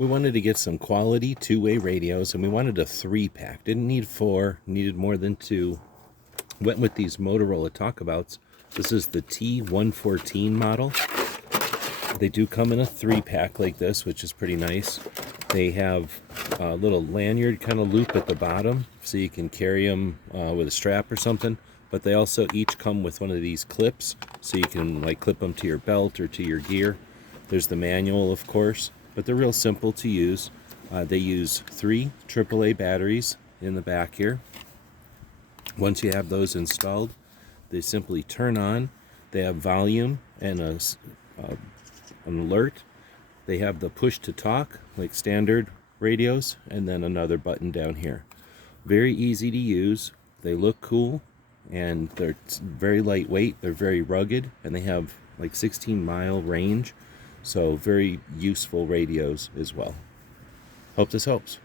We wanted to get some quality two-way radios, and we wanted a 3-pack. Didn't need 4, needed more than 2. Went with these Motorola Talkabouts. This is the T114 model. They do come in a 3-pack like this, which is pretty nice. They have a little lanyard kind of loop at the bottom, so you can carry them with a strap or something. But they also each come with one of these clips, so you can like clip them to your belt or to your gear. There's the manual, of course, but they're real simple to use. They use 3 AAA batteries in the back here. Once you have those installed, they simply turn on. They have volume and an alert. They have the push to talk, like standard radios, and then another button down here. Very easy to use. They look cool, and they're very lightweight. They're very rugged, and they have like 16-mile range. So very useful radios as well. Hope this helps.